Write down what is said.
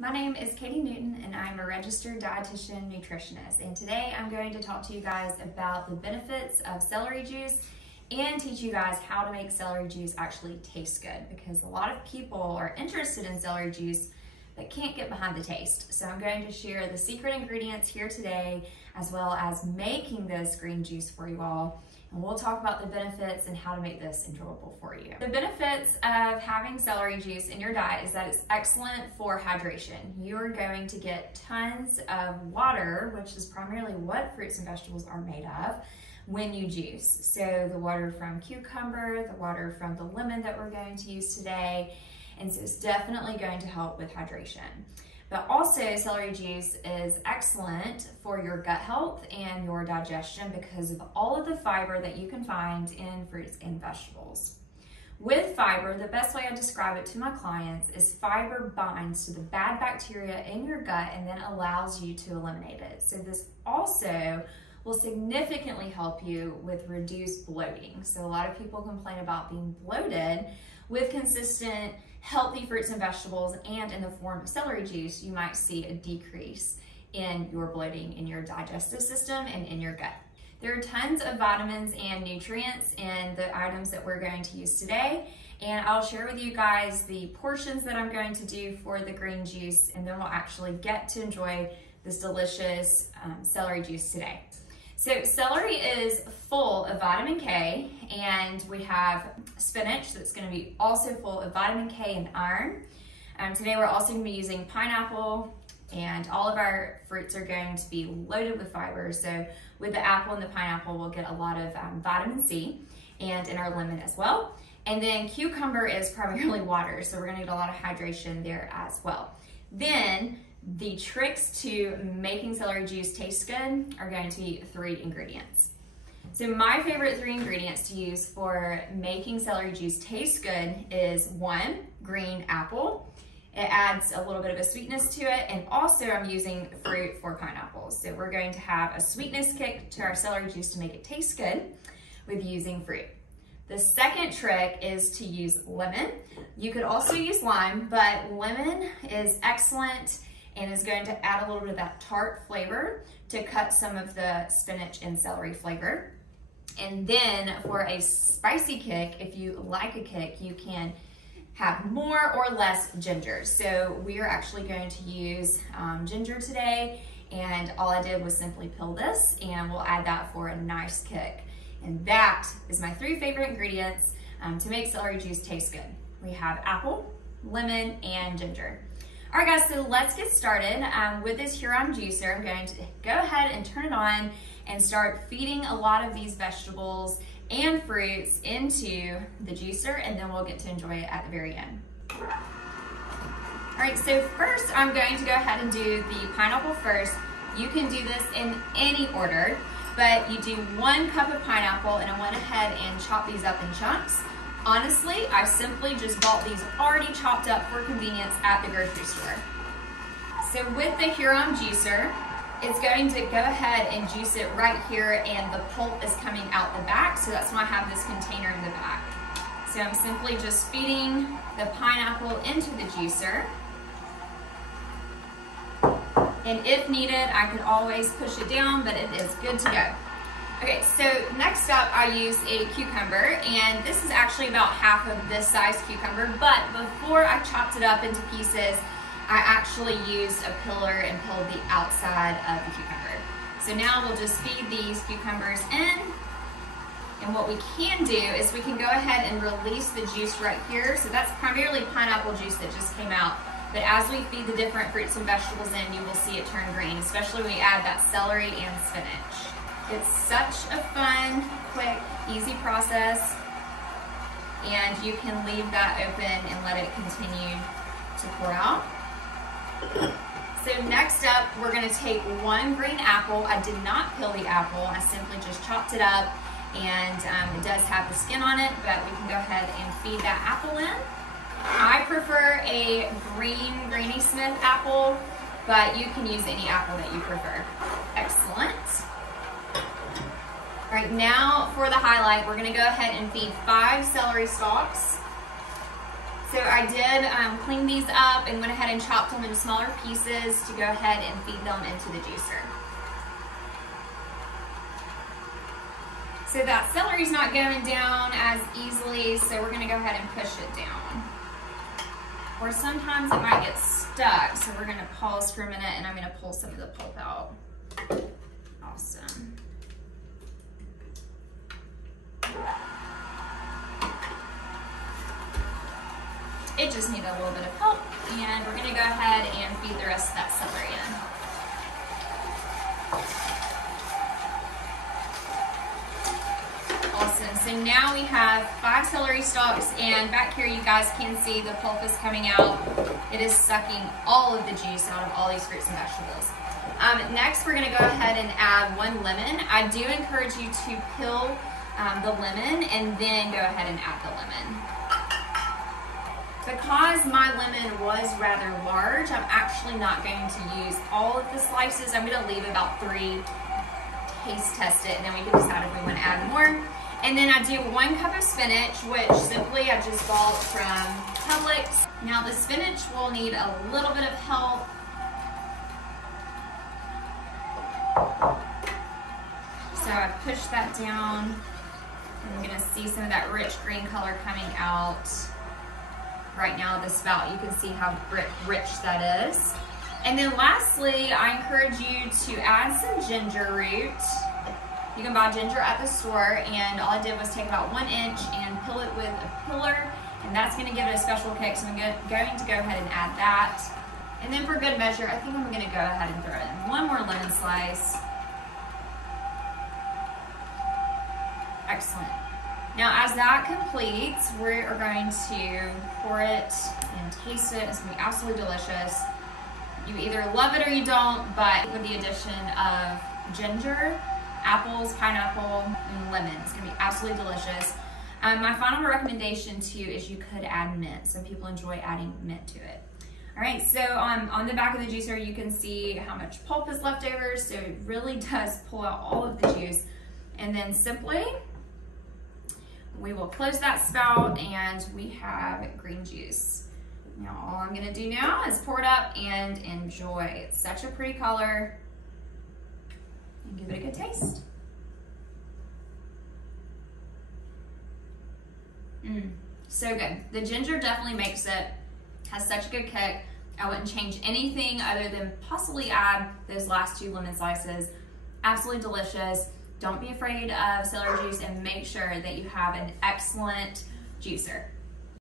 My name is Katie Newton and I'm a registered dietitian nutritionist, and today I'm going to talk to you guys about the benefits of celery juice and teach you guys how to make celery juice actually taste good, because a lot of people are interested in celery juice but can't get behind the taste. So I'm going to share the secret ingredients here today, as well as making this green juice for you all. And we'll talk about the benefits and how to make this enjoyable for you. The benefits of having celery juice in your diet is that it's excellent for hydration. You're going to get tons of water, which is primarily what fruits and vegetables are made of, when you juice. So the water from cucumber, the water from the lemon that we're going to use today, and so it's definitely going to help with hydration. But also, celery juice is excellent for your gut health and your digestion because of all of the fiber that you can find in fruits and vegetables. With fiber, the best way I describe it to my clients is fiber binds to the bad bacteria in your gut and then allows you to eliminate it. So this also will significantly help you with reduced bloating. So a lot of people complain about being bloated. With consistent, healthy fruits and vegetables and in the form of celery juice, you might see a decrease in your bloating in your digestive system and in your gut. There are tons of vitamins and nutrients in the items that we're going to use today, and I'll share with you guys the portions that I'm going to do for the green juice, and then we'll actually get to enjoy this delicious celery juice today. So celery is full of vitamin K, and we have spinach that's going to be also full of vitamin K and iron. Today we're also going to be using pineapple, and all of our fruits are going to be loaded with fiber. So with the apple and the pineapple, we'll get a lot of vitamin C, and in our lemon as well. And then cucumber is primarily water, so we're going to get a lot of hydration there as well. Then the tricks to making celery juice taste good are going to be 3 ingredients. So my favorite 3 ingredients to use for making celery juice taste good is 1, green apple. It adds a little bit of a sweetness to it, and also I'm using fruit for pineapples. So we're going to have a sweetness kick to our celery juice to make it taste good with using fruit. The second trick is to use lemon. You could also use lime, but lemon is excellent and is going to add a little bit of that tart flavor to cut some of the spinach and celery flavor. And then for a spicy kick, if you like a kick, you can have more or less ginger. So we are actually going to use ginger today, and all I did was simply peel this, and we'll add that for a nice kick. And that is my 3 favorite ingredients to make celery juice taste good. We have apple, lemon, and ginger. All right guys, so let's get started with this Huron juicer. I'm going to go ahead and turn it on and start feeding a lot of these vegetables and fruits into the juicer, and then we'll get to enjoy it at the very end. All right, so first I'm going to go ahead and do the pineapple first. You can do this in any order, but you do 1 cup of pineapple, and I went ahead and chopped these up in chunks. Honestly, I simply just bought these already chopped up for convenience at the grocery store. So with the Huron juicer, it's going to go ahead and juice it right here, and the pulp is coming out the back, so that's why I have this container in the back. So I'm simply just feeding the pineapple into the juicer. And if needed, I can always push it down, but it is good to go. Okay, so next up I use a cucumber, and this is actually about half of this size cucumber, but before I chopped it up into pieces, I actually used a peeler and peeled the outside of the cucumber. So now we'll just feed these cucumbers in, and what we can do is we can go ahead and release the juice right here. So that's primarily pineapple juice that just came out, but as we feed the different fruits and vegetables in, you will see it turn green, especially when we add that celery and spinach. It's such a fun, quick, easy process, and you can leave that open and let it continue to pour out. So next up, we're going to take 1 green apple. I did not peel the apple, I simply just chopped it up, and it does have the skin on it, but we can go ahead and feed that apple in. I prefer a Granny Smith apple, but you can use any apple that you prefer. Excellent. All right, now for the highlight, we're gonna go ahead and feed 5 celery stalks. So I did clean these up and went ahead and chopped them into smaller pieces to go ahead and feed them into the juicer. So that celery's not going down as easily, so we're gonna go ahead and push it down. Or sometimes it might get stuck, so we're gonna pause for a minute and I'm gonna pull some of the pulp out. Awesome. It just needed a little bit of help, and we're gonna go ahead and feed the rest of that celery in. Awesome, so now we have 5 celery stalks, and back here you guys can see the pulp is coming out. It is sucking all of the juice out of all these fruits and vegetables. Next, we're gonna go ahead and add 1 lemon. I do encourage you to peel the lemon and then go ahead and add the lemon. Because my lemon was rather large, I'm actually not going to use all of the slices. I'm gonna leave about 3, taste test it, and then we can decide if we wanna add more. And then I do 1 cup of spinach, which simply I just bought from Publix. Now the spinach will need a little bit of help. So I push that down. I'm gonna see some of that rich green color coming out. Right now the spout, you can see how rich that is. And then lastly, I encourage you to add some ginger root. You can buy ginger at the store, and all I did was take about 1 inch and peel it with a peeler, and that's gonna give it a special kick, so I'm going to go ahead and add that. And then for good measure, I think I'm gonna go ahead and throw in 1 more lemon slice. Excellent. Now, as that completes, we are going to pour it and taste it. It's gonna be absolutely delicious. You either love it or you don't, but with the addition of ginger, apples, pineapple, and lemon, it's gonna be absolutely delicious. My final recommendation too is you could add mint. Some people enjoy adding mint to it. All right, so on the back of the juicer, you can see how much pulp is left over, so it really does pull out all of the juice. And then simply, we will close that spout and we have green juice. Now all I'm gonna do now is pour it up and enjoy. It's such a pretty color, and give it a good taste. So good. The ginger definitely makes it, has such a good kick. I wouldn't change anything other than possibly add those last 2 lemon slices. Absolutely delicious. Don't be afraid of celery juice, and make sure that you have an excellent juicer.